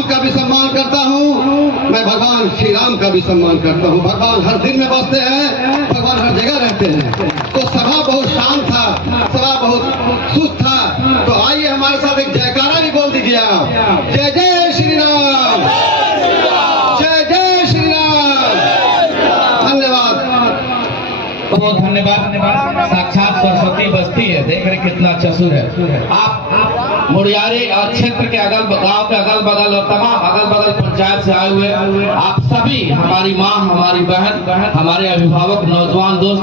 राम का भी सम्मान करता हूँ, मैं भगवान श्री राम का भी सम्मान करता हूँ। भगवान हर दिन में बसते हैं, भगवान हर जगह रहते हैं। तो सभा बहुत शांत था, सभा बहुत सुस्त था। तो आइए हमारे साथ एक जयकारा भी बोल दीजिए आप। जय जय श्री राम, जय जय श्री राम। धन्यवाद, बहुत धन्यवाद। साक्षात सरस्वती बस्ती है, देख रहे कितना अच्छा सुर है। आप मुड़ियारी और क्षेत्र के गांव के अगल बगल और तमाम अगल बगल पंचायत से आए हुए आप सभी, हमारी माँ, हमारी बहन, हमारे अभिभावक, नौजवान दोस्त,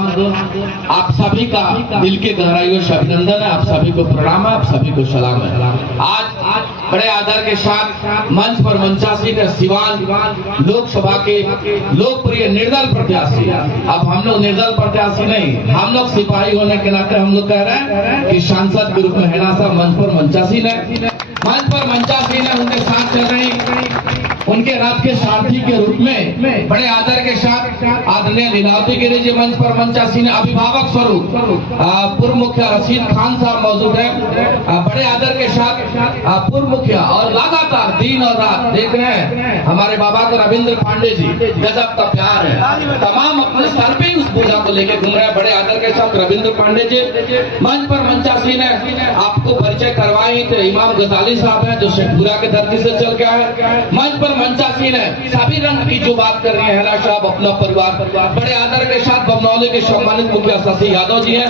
आप सभी का दिल के गहराइयों से अभिनंदन है। आप सभी को प्रणाम है, आप सभी को सलाम है। आज बड़े आदर के साथ मंच पर मंचासीन है सिवान लोकसभा के लोकप्रिय निर्दल प्रत्याशी। अब हम लोग निर्दल प्रत्याशी नहीं, हम लोग सिपाही होने के नाते हम लोग कह रहे हैं कि सांसद के रूप में हैना साहब मंच पर मंचासीन है, मंच पर मंचासीन है, उनके साथ चल रहे हैं। उनके रथ के सारथी के रूप में बड़े आदर के साथ आदरणीय लीलावती गिरी जी मंच पर मंचासीन, अभिभावक स्वरूप पूर्व मुखिया रशीद खान साहब मौजूद है। बड़े आदर के साथ पूर्व मुखिया और लगातार दिन और रात देख रहे हैं हमारे बाबा को रविंद्र पांडे जी, गजब का प्यार है, तमाम अपने सर पे उस बोझा को लेकर घूम रहे हैं। बड़े आदर के साथ रविंद्र पांडे जी मंच पर मंचासीन है। आपको परिचय करवाए थे इमाम गजाली साहब हैं जो शेखपुरा के धरती से चल के आए, मंच पर मंचासीन है। सभी रंग की जो बात कर रही है हैना साहब, अपना परिवार। बड़े आदर के साथ बमनौली के सम्मानित मुखिया शशि यादव जी हैं,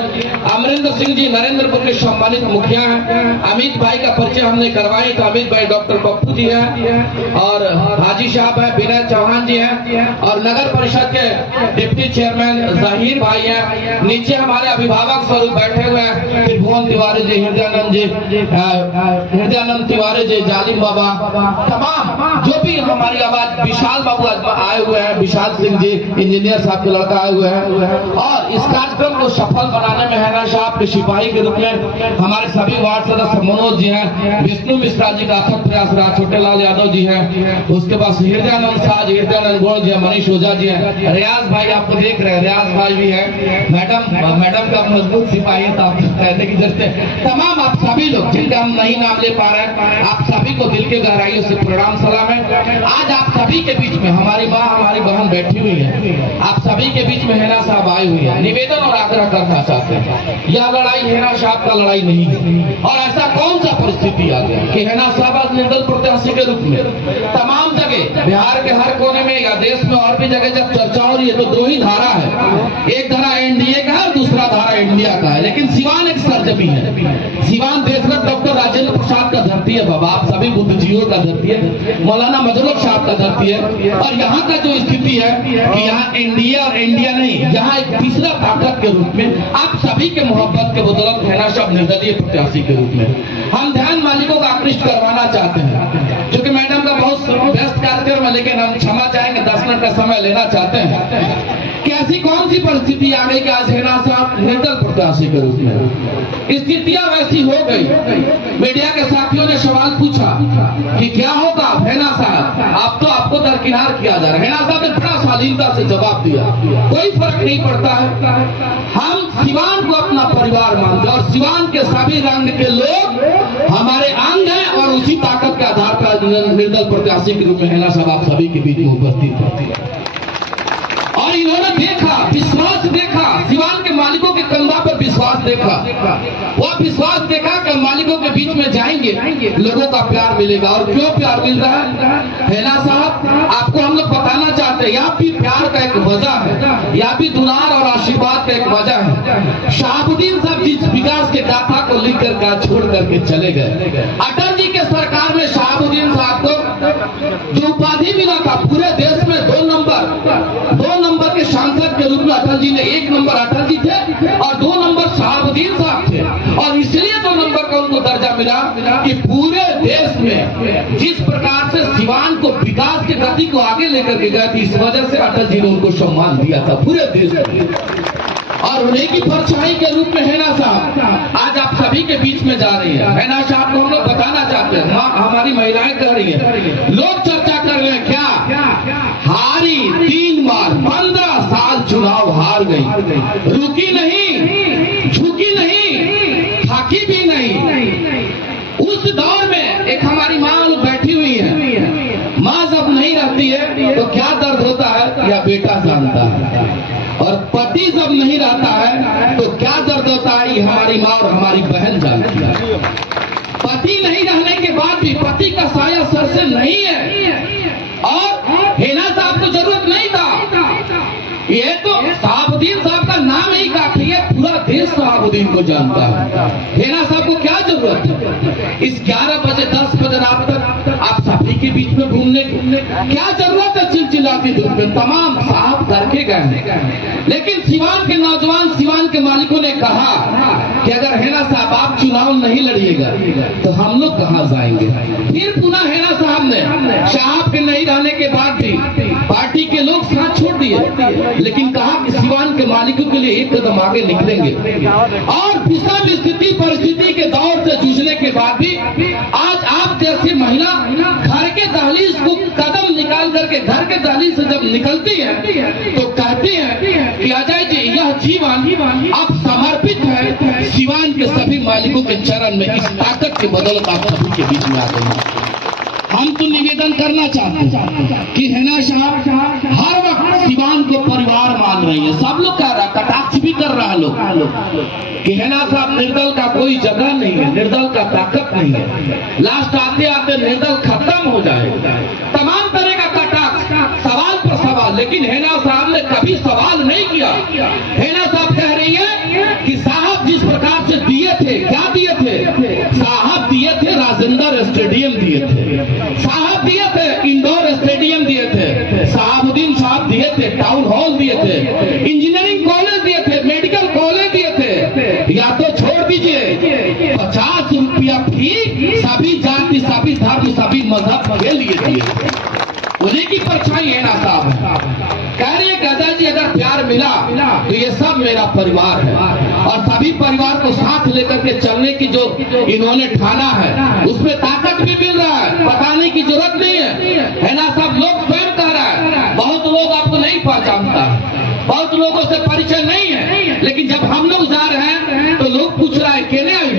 अमरिंदर सिंह जी नरेंद्रपुर के सम्मानित मुखिया हैं। अमित भाई का परिचय हमने करवाई तो अमित भाई डॉक्टर पप्पू जी हैं और हाजी साहब है, विनय चौहान जी हैं और नगर परिषद के डिप्टी चेयरमैन जाहिर भाई हैं। नीचे हमारे अभिभावक स्वरूप बैठे हुए हैं त्रिभुवन तिवारी जी, हृदयानंद तिवारी जी, जालिम बाबा, तमाम जो भी हमारी आवाज, विशाल बाबू आए हुए हैं, विशाल सिंह जी इंजीनियर साहब के लड़का आए हुए हैं। और इस कार्यक्रम को सफल बनाने में हैना साहब के सिपाही के रूप में हमारे सभी वार्ड सदस्य मनोज जी हैं, विष्णु मिश्रा जी का अथक प्रयास रहा, छोटे लाल यादव जी हैं, उसके बाद हृदयानंद शाह जी, हृदयानंद गौड़ जी, मनीष ओझा जी हैं, रियाज भाई आपको देख रहे हैं, रियाज भाई भी है, मैडम का मजबूत सिपाही है तो आप कहने की जरूरत है। तमाम आप सभी लोग जिनका हम नहीं नाम ले पा रहे हैं, आप सभी को दिल के गहराइयों से प्रणाम सलाम है। आज आप सभी के बीच में हमारी माँ, हमारी बहन बैठी हुई है, आप सभी के बीच में हैना साहब आई हुई है। निवेदन और आग्रह करना चाहते हैं, यह लड़ाई हैना साहब का लड़ाई नहीं है। और ऐसा कौन सा परिस्थिति आ गया कि हैना साहब आज निर्दल प्रत्याशी के रूप में तमाम जगह बिहार के हर कोने में या देश में और भी जगह जब चर्चा हो रही है तो दो ही धारा है, एक धारा एनडीए का है और दूसरा धारा इंडिया का है। लेकिन सिवान एक सरजमी है, सिवान देशरत्न डॉक्टर राजेंद्र प्रसाद का धरती है, बाबा आप सभी बुद्धिजीवियों का धरती है, मौलाना मजलूब साहब का धरती है। और यहाँ का जो स्थिति है कि यहाँ इंडिया और इंडिया नहीं, यहाँ एक तीसरा ताकत के रूप में आप सभी के मोहब्बत के बदौलत हैना साहब निर्दलीय प्रत्याशी के रूप में हम ध्यान मालिकों को आकृष्ट करवाना चाहते हैं। क्योंकि मैडम का बहुत व्यस्त कार्यक्रम है, लेकिन हम क्षमा चाहेंगे 10 मिनट का समय लेना चाहते हैं कि ऐसी कौन सी परिस्थिति आ गई कि आज हैना साहब निर्दल प्रत्याशी के रूप में स्थितियां वैसी हो गई। मीडिया के साथियों ने सवाल पूछा कि क्या होगा हैना साहब, अब तो आपको दरकिनार किया जा रहा है। हैना साहब ने बड़ा स्वाधीनता से जवाब दिया, कोई फर्क नहीं पड़ता है, हम सिवान को अपना परिवार मानते हैं और सिवान के सभी रंग के लोग हमारे अंग हैं और उसी ताकत के आधार पर निर्दल प्रत्याशी के रूप में हैना साहब आप सभी के बीच में उपस्थित होती है। और इन्होंने देखा, विश्वास देखा, सिवान के मालिकों के कंधा पर विश्वास देखा, वह विश्वास देखा कि मालिकों के बीच में जाएंगे लोगों का प्यार मिलेगा। और क्यों प्यार मिल रहा है हैना साहब, आपको हम लोग बताना चाहते हैं, यहाँ भी प्यार का एक वजह है, यहाँ भी दुलार और आशीर्वाद का एक वजह है। शहाबुद्दीन साहब जिस विकास के गाथा को लिख कर छोड़ करके चले गए, अटल जी के सरकार में शहाबुद्दीन साहब को जो उपाधि मिला था पूरे देश में 2 नंबर के सांसद के रूप में अटल जी ने, 1 नंबर अटल जी थे और 2 नंबर शहाबुद्दीन साहब थे। और इसलिए 2 नंबर का उनको दर्जा मिला कि पूरे देश में जिस प्रकार से सिवान को विकास की गति को आगे लेकर के गए थे, इस वजह से अटल जी ने उनको सम्मान दिया था पूरे देश में। और उन्हीं की परछाई के रूप में हैना साहब आज आप सभी के बीच में जा रही है। हैना साहब को हम लोग बताना चाहते हैं, हमारी महिलाएं कह रही है, लोग चर्चा कर रहे हैं क्या हारी 3 बार 15 साल चुनाव हार गई, रुकी नहीं, झुकी नहीं, थकी भी नहीं। उस दौर में एक हमारी मां बैठी हुई है, जानता है। और पति जब नहीं रहता है तो क्या दर्द होता है, ये हमारी माँ और हमारी बहन जानती है। पति नहीं रहने के बाद भी पति का साया सर से नहीं है। और हेना साहब को जरूरत नहीं था, ये तो शहाबुद्दीन साहब का नाम ही काफी है, पूरा देश शहाबुद्दीन को जानता है। हेना साहब को क्या जरूरत है इस 11 बजे 10 बजे रात तक आप सभी के बीच में घूमने क्या जरूरत है चिलचिलाती धूप में? तमाम साहब करके गए। लेकिन सिवान के नौजवान, सिवान के मालिकों ने कहा कि अगर हेना साहब आप चुनाव नहीं लड़िएगा तो हम लोग कहाँ जाएंगे। फिर पुनः हेना साहब ने साहब के नहीं रहने के बाद भी पार्टी के लोग साथ छोड़ दिए, लेकिन कहा कि सिवान के मालिकों के लिए एक कदम आगे निकलेंगे। और विषम स्थिति परिस्थिति के दौर से जूझने के बाद भी आज आप जैसी महिला घर के दहलीज को कदम निकाल करके घर के दहलीज से जब निकलती है तो कहती है कि अजय जी यह जीवन अब समर्पित है सिवान के सभी मालिकों के चरण में। इस ताकत के बदौलत आप सभी के बीच में आ गए हैं। हम तो निवेदन करना चाहते हैं कि हेना साहब हर वक्त सिवान को परिवार मान रही है। सब लोग कह रहा, कटाक्ष भी कर रहा लोग कि हेना साहब निर्दल का कोई जगह नहीं है, निर्दल का ताकत नहीं है। लास्ट आते आते निर्दल खत्म हो जाए। तमाम तरह का कटाक्ष, सवाल पर सवाल, लेकिन हेना साहब ने कभी सवाल नहीं किया। हेना साहब कह रही है कि साहब जिस प्रकार से दिए थे, क्या दिए थे? साहब दिए थे राजेंद्र स्टेडियम दिए थे, साहब दिए थे इंडोर स्टेडियम दिए थे, शहाबुद्दीन साहब दिए थे टाउन हॉल दिए थे, इंजीनियरिंग कॉलेज दिए थे, मेडिकल कॉलेज दिए थे। या तो छोड़ दीजिए 50 रुपया फी सभी जाति, सभी धर्म, सभी मजहब के लिए दिए। उन्हीं की परछाई है ना साहब। कह रही है गदा जी अगर प्यार मिला तो ये सब मेरा परिवार है, और सभी परिवार को साथ लेकर के चलने की जो इन्होंने ठाना है उसमें ताकत भी मिल रहा है, बताने की जरूरत नहीं है ना साहब। लोग स्वयं कह रहा है, बहुत लोग आपको नहीं पहचानता, बहुत लोगों से परिचय नहीं है, लेकिन जब हम लोग जा रहे हैं तो लोग पूछ रहा है केने आई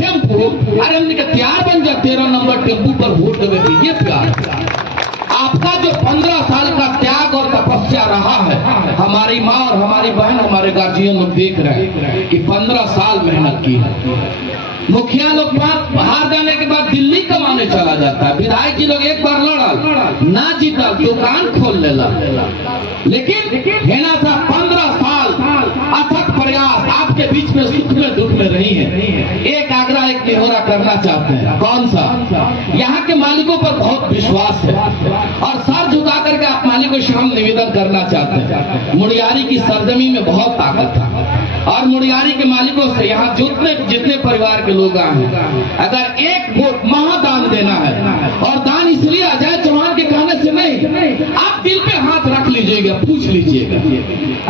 टेम्पू, अरे हमने कहा तैयार बन जा 13 नंबर टेम्पू पर वोट देवे। ये प्यार आपका जो 15 साल का त्याग और तपस्या रहा है, हमारी माँ और हमारी बहन, हमारे गार्जियन लोग देख रहे हैं कि 15 साल मेहनत की है। मुखिया लोग बाहर जाने के बाद दिल्ली कमाने चला जाता है, विधायक जी लोग एक बार लड़ा ना जीता दुकान खोल लेला, लेकिन हेना साहब 15 साल अथक प्रयास आपके बीच में सुख में दुख में रही है। एक आग्रह, एक निहोरा करना चाहते हैं। कौन सा? यहाँ के मालिकों पर बहुत विश्वास है और सर झुका करके आप मालिकों से हम निवेदन करना चाहते हैं। मुड़ियारी की सरजमी में बहुत ताकत है और मुड़ियारी के मालिकों से यहाँ जितने परिवार के लोग आए हैं, अगर एक वोट महादान देना है, और दान इसलिए अजय चौहान के कहने से नहीं, आप दिल पे हाथ रख लीजिएगा, पूछ लीजिएगा।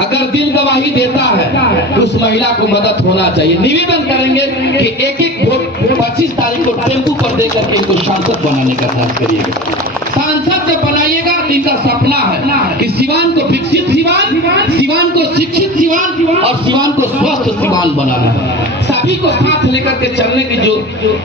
अगर दिल गवाही देता है तो उस महिला को मदद होना चाहिए। निवेदन करेंगे कि एक वोट 25 तारीख को टेम्पू पर देकर के इनको सांसद बनाने का प्रयास करिएगा। सांसद जब बनाइएगा इनका सपना है कि सिवान को विकसित सिवान, सिवान को शिक्षित सिवान और सिवान को स्वस्थ सिवान बनाना है। सभी को साथ लेकर के चलने की जो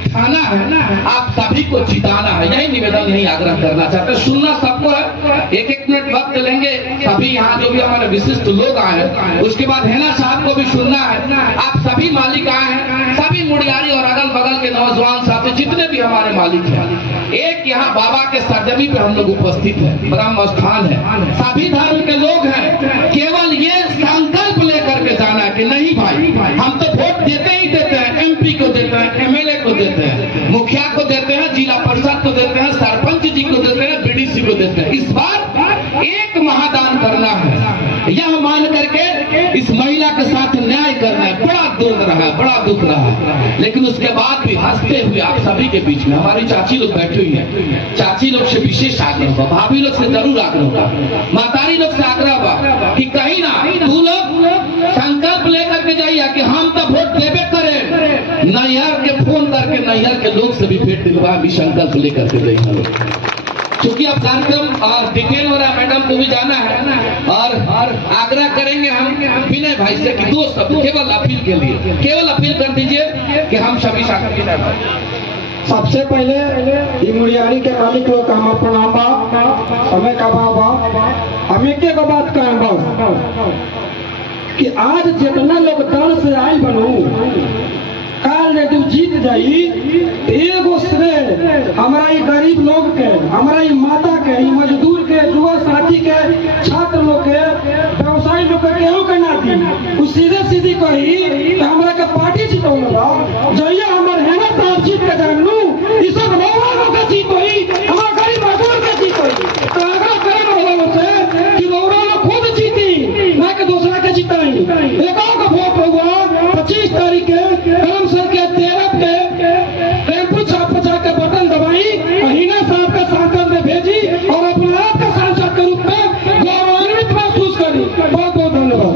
ठाना है, आप सभी को जिताना है। यही निवेदन, यही आग्रह करना चाहते हैं। सुनना सबको है, 1-1 मिनट वक्त लेंगे सभी यहाँ जो भी हमारे विशिष्ट लोग आए हैं, उसके बाद हेना साहब को भी सुनना है। आप सभी मालिक आए हैं, सभी मुड़ियारी और अगल बगल के नौजवान साथी जितने भी हमारे मालिक हैं, एक यहाँ बाबा के सरजमी पे हम लोग उपस्थित है, ब्रह्म स्थान है, सभी धर्म के लोग हैं। केवल ये संकल्प लेकर के जाना है कि नहीं भाई, हम तो वोट देते ही देते हैं, एमपी को देते हैं, एमएलए को देते हैं, मुखिया को देते हैं, जिला परिषद को देते हैं, सरपंच जी को देते हैं, बीडीसी को देते हैं। इस बार एक महादान करना है, यह मान करके इस महिला के साथ न्याय करना है। बड़ा दुर्द रहा है, बड़ा दुख रहा है, लेकिन उसके बाद भी हंसते हुए आप सभी के बीच में हमारी चाची लोग बैठी हुई है, चाची लोग से विशेष आग्रह होगा, भाभी लोग से जरूर आग्रह होगा, मातारी लोग से आग्रह होगा कि कहीं ना तू लोग संकल्प लेकर के जाइए कि हम तो वोट देवे करें। नैहर के फोन करके नैहर के लोग से भी भेंट दिलवा भी संकल्प लेकर के जाइए। क्योंकि अब कार्यक्रम डिटेल हो रहा है, मैडम को भी जाना है और आग्रह करेंगे हम विनय भाई से कि 2 शब्द केवल अपील के लिए, केवल अपील कर दीजिए कि हम सभी साथी। सबसे पहले मुड़ियारी के मालिक लोग का हम प्रणाम बा, समय का भाव बा। हम हम एक एक बात कहें बस कि आज जितना लोग दल से आयल बनू काल ने तू जीत जाई एगो श्रेय हमारा ये गरीब लोग के, हमारा ये माता के, ये मजदूर के, युवा साथी के, छात्र लोग के, व्यवसायी लोग के केहू के ना दी। उस सीधे सीधी कही कि हमरा के पार्टी जीतौल जइया हमर हेना साहब जीत के जानू ई सब रौआ लोग के जीत होई, हमारा गरीब मजदूर के जीत होई। तो आग्रह करे रौआ से कि रौआ लोग खुद जीती ना कि दूसरा के जीताई। एकाओ का वोट रौआ 25 तारीख के कलम सर के 13 पे टेम्पू छाप के बटन दबाई, हिना साहब का सांसद में भेजी और अपने आप का सांसद के रूप में गौरवान्वित महसूस करी। बहुत बहुत धन्यवाद।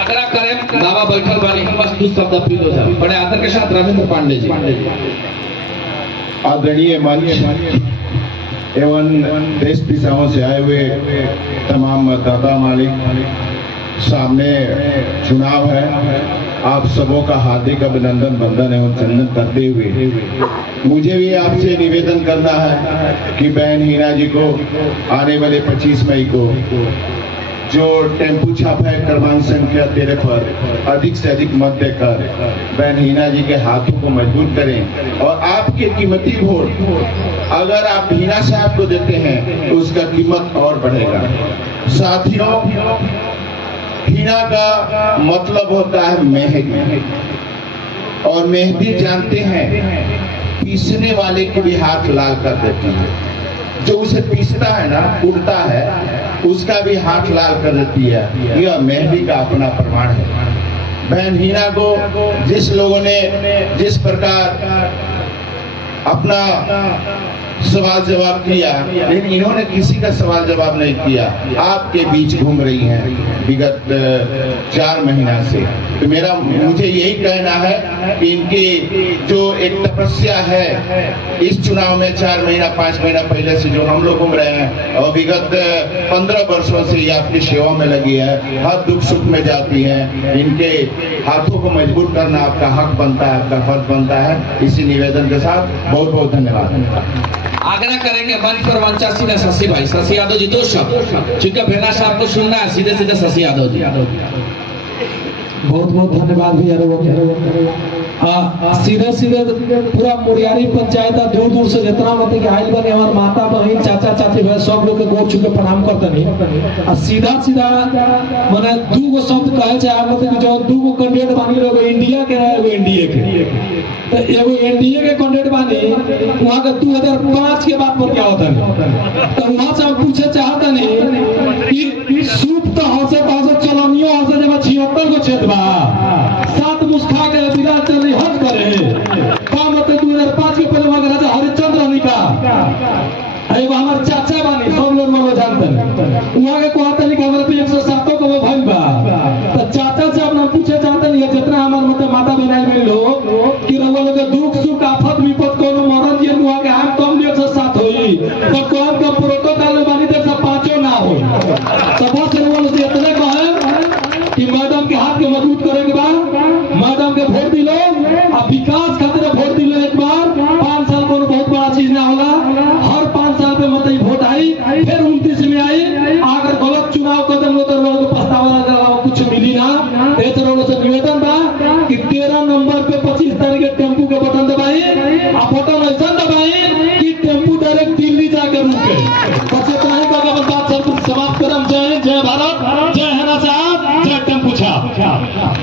आग्रह करें बाबा बैठल वाली बस कुछ शब्द अपील हो जाए। बड़े आदर के साथ रविंद्र पांडे जी। आदरणीय मंच एवं देश दिशाओं से आए हुए तमाम मतदाता मालिक, सामने चुनाव है। आप सबों का हार्दिक अभिनंदन वंदन एवं चंदन करते हुए मुझे भी आपसे निवेदन करना है कि बहन हिना जी को आने वाले 25 मई को जो टेम्पू छाप है क्रमांक संख्या 13 पर अधिक से अधिक मत देकर बहन हिना जी के हाथों को मजबूत करें और आपके कीमती वोट अगर आप हिना साहब को देते हैं तो उसका कीमत और बढ़ेगा। साथियों, हिना का मतलब होता है मेहंदी, और मेहंदी जानते हैं पीसने वाले के भी हाथ लाल कर देती है। जो उसे पीसता है ना, कूटता है, उसका भी हाथ लाल कर देती है। यह मेहंदी का अपना प्रमाण है। बहन हिना को जिस लोगों ने जिस प्रकार अपना सवाल जवाब किया, लेकिन इन्होंने किसी का सवाल जवाब नहीं किया। आपके बीच घूम रही हैं विगत 4 महीना से। तो मुझे यही कहना है कि इनकी जो एक तपस्या है इस चुनाव में 4 महीना 5 महीना पहले से जो हम लोग घूम रहे हैं और विगत 15 वर्षों से ये आपकी सेवा में लगी है, हर दुख सुख में जाती हैं। इनके हाथों को मजबूत करना आपका हक बनता है, आपका फर्ज बनता है। इसी निवेदन के साथ बहुत बहुत धन्यवाद। आग्रह करेंगे मंच पर मंचासी ने शशि भाई, शशि यादव जी 2 शब्द, चूंकि भेना साहब को सुनना है, सीधे सीधे शशि यादव जी। बहुत बहुत धन्यवाद भैया। सीधे सीधे पूरा मुरियारी पंचायत दूर दूर से जितना मतलब कि आयल बने हमारे माता बहन चाचा चाची भाई सब लोग के गोड़ छू के प्रणाम करते नहीं। सीधा सीधा मैंने 2 शब्द कहे चाहे मतलब कि जो 2 कैंडिडेट बानी लोग इंडिया के रहे, एगो एनडीए के, तो एगो एनडीए के कैंडिडेट बानी वहाँ का 2005 के बाद पर क्या होता है। तो वहाँ से हम पूछे चाहता नहीं कि सूप तो हंसत चलनियो हंसत जब 76 को छेद बा 7 मुस्खा के विराट चली हट करे का मतलब 2005 के पहले वहाँ राजा हरिश्चंद्र निका एगो हमारे चाचा बानी सब लोग मनो जानते हैं। वहाँ के कहते नहीं कि हमारे पे 107 को वो भइल बा। तो चाचा से अपना पूछे चाहते नहीं जितना हमारे मतलब माता बनाए में लोग कि रउआ लोग के दुख सुख आफत विपत कोनो मरद ये वहाँ के हम कम 107 होई तो कम कम प्रोटोकॉल बानी दे 105 ना हो। तो बस रउआ लोग इतने कहे कि मैडम के हाथ के मजबूत करे के बाद मैडम के वोट दिलो और विकास खातिर वोट दिलो। एक बार 5 साल को बहुत बड़ा चीज ना होला, हर 5 साल पे मतलब वोट आई, फिर 29 में आई। अगर गलत चुनाव कदम लो तो पछतावा कुछ मिली ना। एक रोड से निवेदन बा कि 13 नंबर पे 25 तारीख के टेम्पू के बटन दबाई और बटन ऐसा दबाई कि टेम्पू डायरेक्ट दिल्ली जाके रुके। बस इतना ही कहकर बात सब समाप्त करम। जय भारत, जय हिना साहब, जय टेम्पू छाप।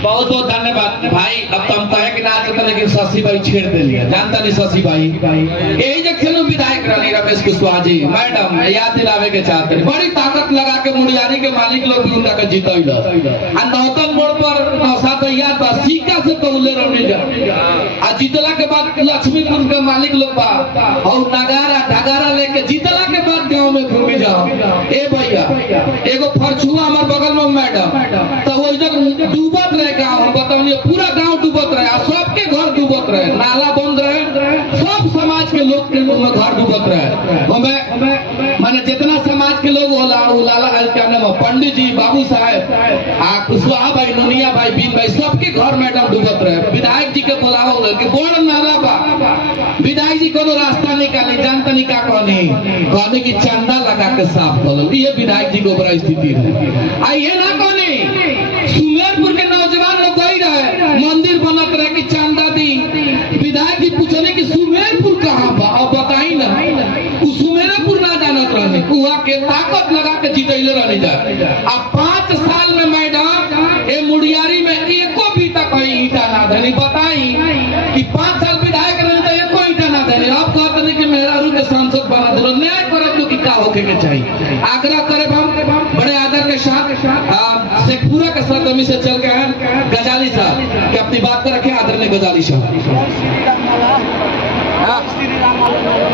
बहुत बहुत धन्यवाद भाई। अब तो हम कहे कि ना करते, लेकिन शशि भाई छेड़ दे लिया, जानता नहीं शशि भाई यही जो खेलू विधायक रही रमेश कुशवाहा जी मैडम याद दिलावे के चाहते बड़ी ताकत लगा के मुड़ियारी के मालिक लोग भी उनका जीत नौतन मोड़ पर नौसा तैयार था सीका से तौले रमी जा जीतला के बाद लक्ष्मीपुर के मालिक लोग बा और नगारा ढगारा लेके जीतला के बाद गाँव में घूमी जाओ। ए भैया एगो फरछुआ हमारे बगल में मैडम तो वो डूबत रहे गाँव, हम बताइए पूरा गाँव डूबत रहे, सबके घर डूबत रहे, नाला बंद रहे, सब समाज के लोग के घर डूबत रहे। मैंने जितना समाज के लोग होला क्या नाम पंडित जी, बाबू साहब, कुशवाहा भाई, नुनिया भाई, बीन भाई, सबके घर मैडम डूबत रहे। विधायक जी के बुलावा कि बड़ नारा बा, विधायक जी को रास्ता निकाली, जानता नहीं क्या कहने की चंदा लगा के साफ कर ये विधायक जी को बड़ा स्थिति है। आइए ना कहने सुमेरपुर के नौजवान लोग गई रहे मंदिर बनत रहे कि चंदा दी, विधायक जी पूछने की सुमेरपुर कहाँ बा, अब बताई ना सुमेरपुर ना जानत रहने वहाँ के ताकत लगा के जीतैले रहने जा। अब 5 साल में मैडम ये मुड़ियारी में एको भी तक ईटा ना देनी, बताई कि 5 साल विधायक रहे तो एको ईटा ना देनी। अब कहते नहीं कि मेहरारू के सांसद बना दिलो, न्याय करत लो कि का होके के चाहिए। आग्रह करे हम बड़े आदर के साथ शेखपुरा के सरगमी से चल के हैं गजाली साहब कि अपनी बात को रखे, आदरणीय गजाली साहब।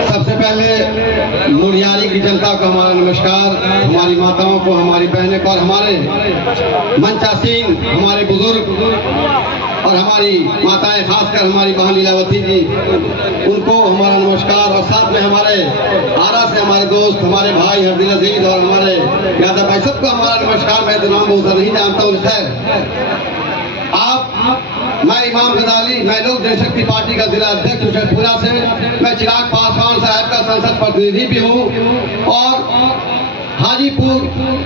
सबसे पहले मुड़ियारी की जनता को हमारा नमस्कार, हमारी माताओं को, हमारी बहनों को और हमारे मंचासीन हमारे बुजुर्ग और हमारी माताएं, खासकर हमारी बहन लीलावती जी, उनको हमारा नमस्कार। और साथ में हमारे आरा से हमारे दोस्त, हमारे भाई हरदिल अजीज और हमारे यादव भाई, सबको हमारा नमस्कार। मैं तो नाम बहुत नहीं जानता हूँ। खैर मैं इमाम गजाली, मैं लोक जनशक्ति पार्टी का जिला अध्यक्ष हूँ शेखपुरा से। मैं चिराग पासवान साहब का संसद प्रतिनिधि भी हूँ और हाजीपुर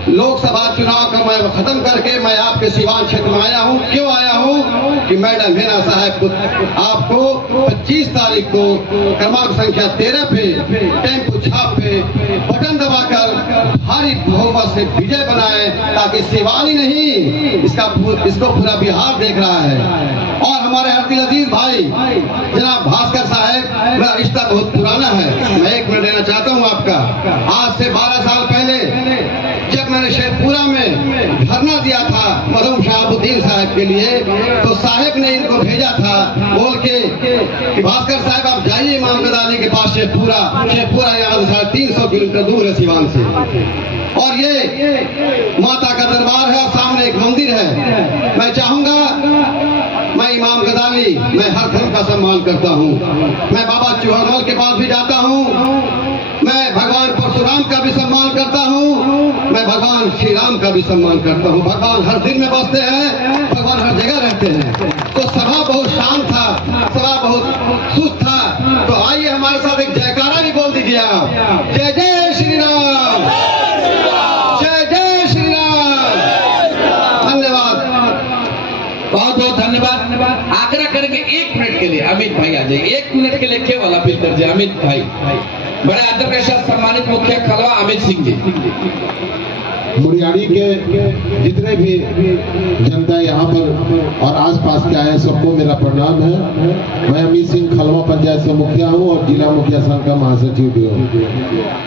लोकसभा चुनाव का मैं खत्म करके मैं आपके सिवान क्षेत्र में आया हूँ। क्यों आया हूँ कि मैडम हिना साहब को आपको 25 तारीख को क्रमांक संख्या 13 पे टेम्पो छाप पे बटन दबाकर भारी बहुमत से विजय बनाए, ताकि सिवान ही नहीं इसको पूरा बिहार देख रहा है। और हमारे हरदिल अजीज भाई जनाब भास्कर साहब, मेरा रिश्ता बहुत पुराना है। मैं 1 मिनट देना चाहता हूँ आपका। आज से 12 साल पहले जब मैंने शेखपुरा में धरना दिया था मरहूम शहाबुद्दीन साहब के लिए, तो साहब ने इनको भेजा था बोल के कि भास्कर साहब आप जाइए इमाम गजाली के पास शेखपुरा यहाँ से 350 किलोमीटर दूर है सिवान से, और ये माता का दरबार है और सामने एक मंदिर है। मैं चाहूंगा, मैं इमाम गजाली, मैं हर धर्म का सम्मान करता हूँ। मैं बाबा चौहरमल के पास भी जाता हूँ, मैं भगवान परशुराम का भी सम्मान करता हूँ, मैं भगवान श्री राम का भी सम्मान करता हूँ। भगवान हर दिन में बसते हैं, भगवान हर जगह रहते हैं। तो सभा बहुत शांत था, सभा बहुत सुस्त था। तो आइए हमारे साथ एक जयकारा भी बोल दीजिए आप, जय जय श्री राम, जय जय श्री राम। धन्यवाद, बहुत बहुत धन्यवाद। आग्रह करके 1 मिनट के लिए अमित भाई आ जाइए। 1 मिनट के लिए केवल अपील कर दिया अमित भाई। बड़े आदर के साथ सम्मानित मुखिया खलवा अमित सिंह जी। मुड़ियारी के जितने भी जनता यहाँ पर और आसपास के आए सबको मेरा प्रणाम है। मैं अमित सिंह खलवा पंचायत से मुखिया हूँ और जिला मुखिया संघ का महासचिव भी हूँ।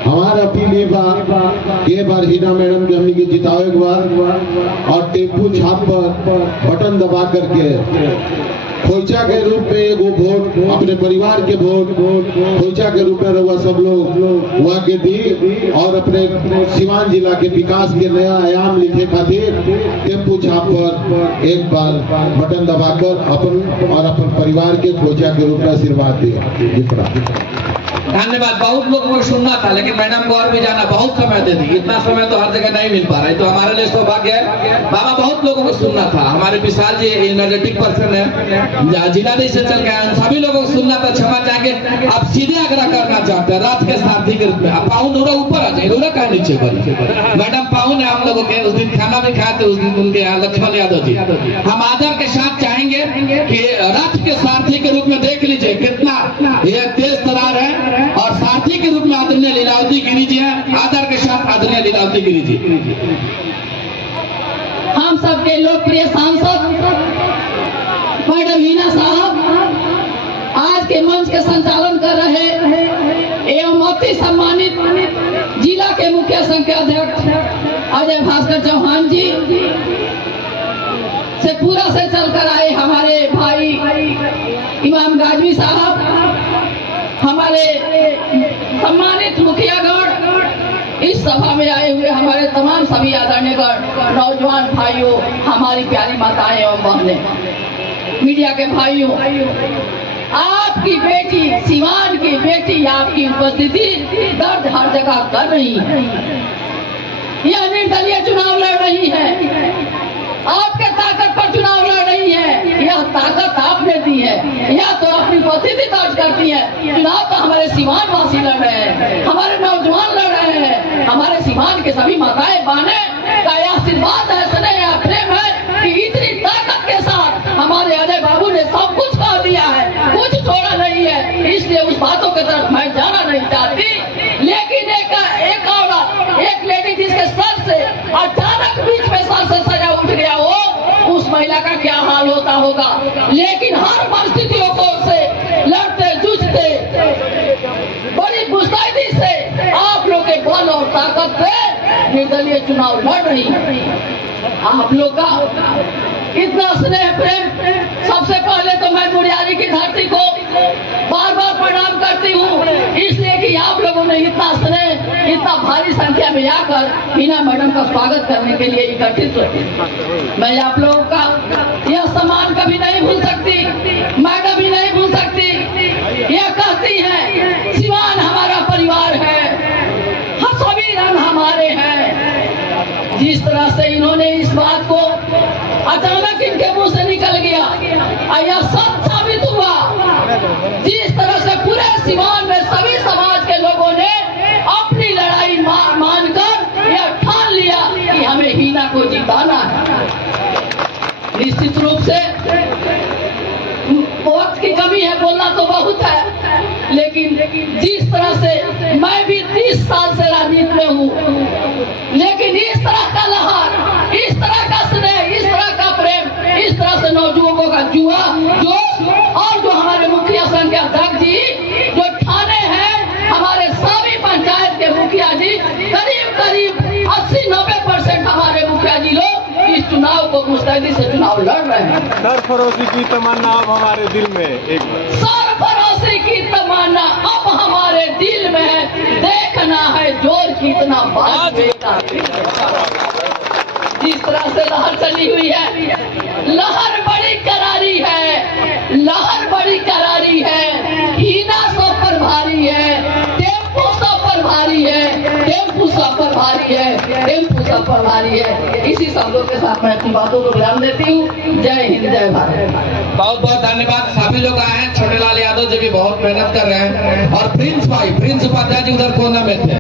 हमारा अपील ये बार हिना मैडम के हमने जिताओ एक बार, और टेम्पू छाप पर बटन दबा करके खोइचा के रूप में एगो वोट, अपने परिवार के वोट खोइचा के रूप में रहुआ सब लोग वहाँ के दी, और अपने सिवान जिला के विकास के नया आयाम लिखे खातिर टेम्पू छाप पर एक बार बटन दबाकर अपन परिवार के खोइचा के रूप में आशीर्वाद दिया। धन्यवाद। बहुत लोगों को सुनना था, लेकिन मैडम को और भी जाना, बहुत समय दे दी। इतना समय तो हर जगह नहीं मिल पा रहा है, तो हमारे लिए सौभाग्य है। बाबा बहुत लोगों को सुनना था, हमारे विशाल जी एनर्जेटिक पर्सन है, जिलाधीश से चल के सभी लोगों को सुनना था, क्षमा चाहेंगे। अब सीधे आग्रह करना चाहते हैं रात के सारथी के रूप में, अब पाउन ऊपर आ जाए, रोरा कहा नीचे पर मैडम पाउन है हम लोगों के। उस दिन खाना भी खाए थे, उस दिन उनके यहाँ लक्ष्मण यादव जी। हम आदर के साथ चाहेंगे कि रथ के सारथी के रूप में देख लीजिए कितना ये तेज तरार है, और सारथी के रूप में आदरणीय लीलावती गिरी जी हैं। आदर के साथ आदरणीय लीलावती गिरी जी। हम सबके लोकप्रिय सांसद मैडम हिना साहब आज के मंच के संचालन कर रहे एवं अति सम्मानित जिला के मुखिया संघ के अध्यक्ष अजय भास्कर चौहान जी, शेखपुरा से चलकर आए हमारे भाई इमाम गाजवी साहब, हमारे सम्मानित मुखियागण, इस सभा में आए हुए हमारे तमाम सभी आदरणीय नौजवान भाइयों, हमारी प्यारी माताएं एवं बहनें, मीडिया के भाइयों, आपकी बेटी सिवान की बेटी आपकी उपस्थिति दर्द हर जगह कर रही है। यह निर्दलीय चुनाव लड़ रही है, आपके ताकत पर चुनाव लड़ रही है। यह ताकत आपने दी है, यह तो अपनी उपस्थिति दर्ज करती है। चुनाव तो हमारे सिवान वासी लड़ रहे हैं, हमारे की सभी माताएं बहने का यह आशीर्वाद है, स्नेह है, प्रेम है कि इतनी ताकत के साथ हमारे अजय बाबू ने सब कुछ कह दिया है, कुछ छोड़ा नहीं है। इसलिए उस बातों की तरफ मैं जाना नहीं चाहती। लेकिन एक लेडी जिसके सर से अचानक बीच में सर से सजा उठ गया हो, उस महिला का क्या हाल होता होगा। लेकिन हर परिस्थितियों को से लड़ते जूझते बड़ी मुस्तैदी से आप लोग के बल और ताकत से निर्दलीय चुनाव लड़ रही है। आप लोग का इतना स्नेह प्रेम, सबसे पहले तो मैं मुरियारी की धरती को बार बार प्रणाम करती हूँ, इसलिए कि आप लोगों ने इतना स्नेह, इतना भारी संख्या में आकर हिना मैडम का स्वागत करने के लिए इकट्ठित हुए। मैं आप लोगों का यह सम्मान कभी नहीं भूल सकती, मैं कभी नहीं भूल सकती। यह कहती है सिवान हमारा परिवार है, हम सभी रंग हमारे हैं। जिस तरह से इन्होंने इस बात को अचानक इनके मुंह से निकल गया, यह सब साबित हुआ। जिस तरह से पूरे सिवान में सभी समाज के लोगों ने अपनी लड़ाई मानकर यह ठान लिया कि हमें हीना को जिताना है। निश्चित रूप से वक्त की कमी है, बोलना तो बहुत है, लेकिन जिस तरह से मैं भी 30 साल से राजनीति में हूँ, लेकिन इस तरह का लहर, इस तरह का स्नेह, इस तरह का प्रेम, इस तरह से नौजुवकों का जुआ जोश, और जो हमारे मुखिया संघ के अध्यक्ष जी जो ठाने हैं, हमारे सभी पंचायत के मुखिया जी, करीब 80-90% हमारे मुखिया जी लोग इस चुनाव को मुस्तैदी से चुनाव लड़ रहे हैं। सरफरोशी की तमन्ना अब हमारे दिल में एक सरफरोशी की तमन्ना अब हमारे दिल में है, देखना है जोर कितना बात। जिस तरह से लहर चली हुई है, लहर बड़ी करारी है, लहर बड़ी करारी है। हीना सब पर भारी है, टेम्पो सब पर भारी है, टेम्पो सब पर भारी है, टेम्पो सब पर भारी है। इसी शब्दों के साथ मैं अपनी बातों को विराम देती हूँ। जय हिंद, जय भारत। बहुत बहुत धन्यवाद। सभी लोग आए हैं, छोटे लाल यादव जी भी बहुत मेहनत कर रहे हैं, और प्रिंस उपाध्याय जी उधर कोना में थे।